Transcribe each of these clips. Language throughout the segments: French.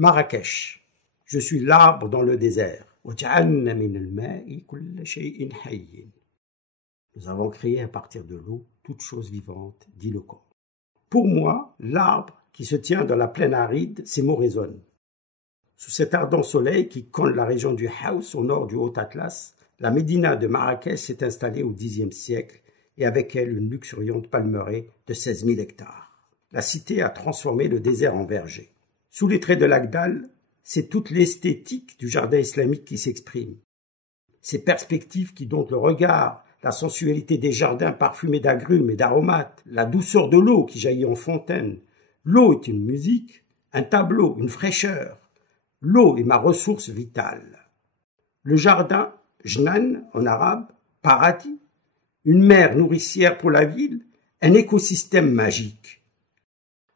Marrakech. Je suis l'arbre dans le désert. Nous avons créé à partir de l'eau toute chose vivante, dit le Coran. Pour moi, l'arbre qui se tient dans la plaine aride, ces mots résonnent. Sous cet ardent soleil qui colle la région du Haus au nord du Haut-Atlas, la médina de Marrakech s'est installée au Xe siècle et avec elle une luxuriante palmeraie de 16 000 hectares. La cité a transformé le désert en verger. Sous les traits de l'Agdal, c'est toute l'esthétique du jardin islamique qui s'exprime. Ces perspectives qui domptent le regard, la sensualité des jardins parfumés d'agrumes et d'aromates, la douceur de l'eau qui jaillit en fontaine. L'eau est une musique, un tableau, une fraîcheur. L'eau est ma ressource vitale. Le jardin, Jnan en arabe, paradis, une mer nourricière pour la ville, un écosystème magique.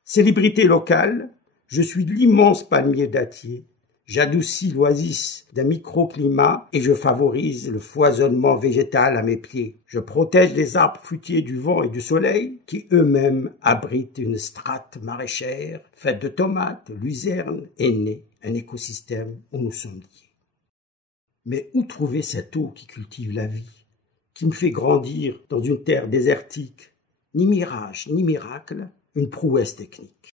Célébrité locale, je suis l'immense palmier dattier. J'adoucis l'oasis d'un microclimat et je favorise le foisonnement végétal à mes pieds. Je protège les arbres fruitiers du vent et du soleil qui eux-mêmes abritent une strate maraîchère faite de tomates, luzernes et nez, un écosystème où nous sommes liés. Mais où trouver cette eau qui cultive la vie, qui me fait grandir dans une terre désertique? Ni mirage, ni miracle, une prouesse technique.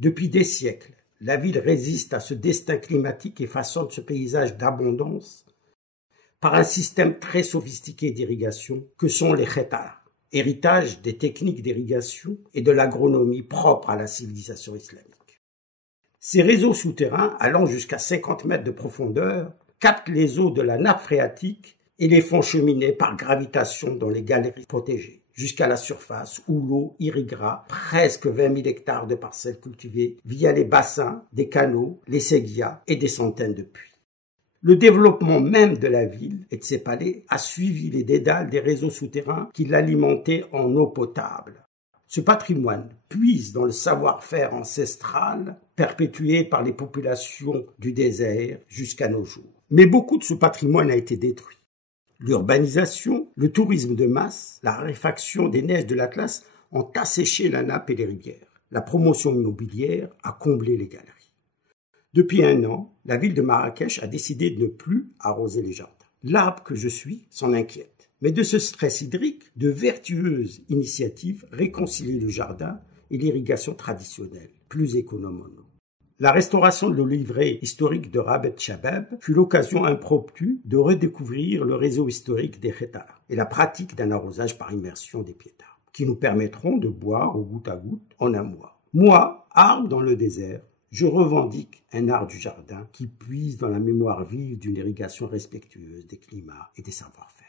Depuis des siècles, la ville résiste à ce destin climatique et façonne ce paysage d'abondance par un système très sophistiqué d'irrigation que sont les khétas, héritage des techniques d'irrigation et de l'agronomie propres à la civilisation islamique. Ces réseaux souterrains, allant jusqu'à 50 mètres de profondeur, captent les eaux de la nappe phréatique et les font cheminer par gravitation dans les galeries protégées, jusqu'à la surface où l'eau irriguera presque 20 000 hectares de parcelles cultivées via les bassins, des canaux, les séguias et des centaines de puits. Le développement même de la ville et de ses palais a suivi les dédales des réseaux souterrains qui l'alimentaient en eau potable. Ce patrimoine puise dans le savoir-faire ancestral perpétué par les populations du désert jusqu'à nos jours. Mais beaucoup de ce patrimoine a été détruit. L'urbanisation, le tourisme de masse, la raréfaction des neiges de l'Atlas ont asséché la nappe et les rivières. La promotion immobilière a comblé les galeries. Depuis 1 an, la ville de Marrakech a décidé de ne plus arroser les jardins. L'arbre que je suis s'en inquiète. Mais de ce stress hydrique, de vertueuses initiatives réconcilient le jardin et l'irrigation traditionnelle, plus économe en eau. La restauration de l'oliveraie historique de Rabet Shabab fut l'occasion impromptue de redécouvrir le réseau historique des khétas et la pratique d'un arrosage par immersion des pieds d'arbres, qui nous permettront de boire au goutte à goutte en un mois. Moi, arbre dans le désert, je revendique un art du jardin qui puise dans la mémoire vive d'une irrigation respectueuse des climats et des savoir-faire.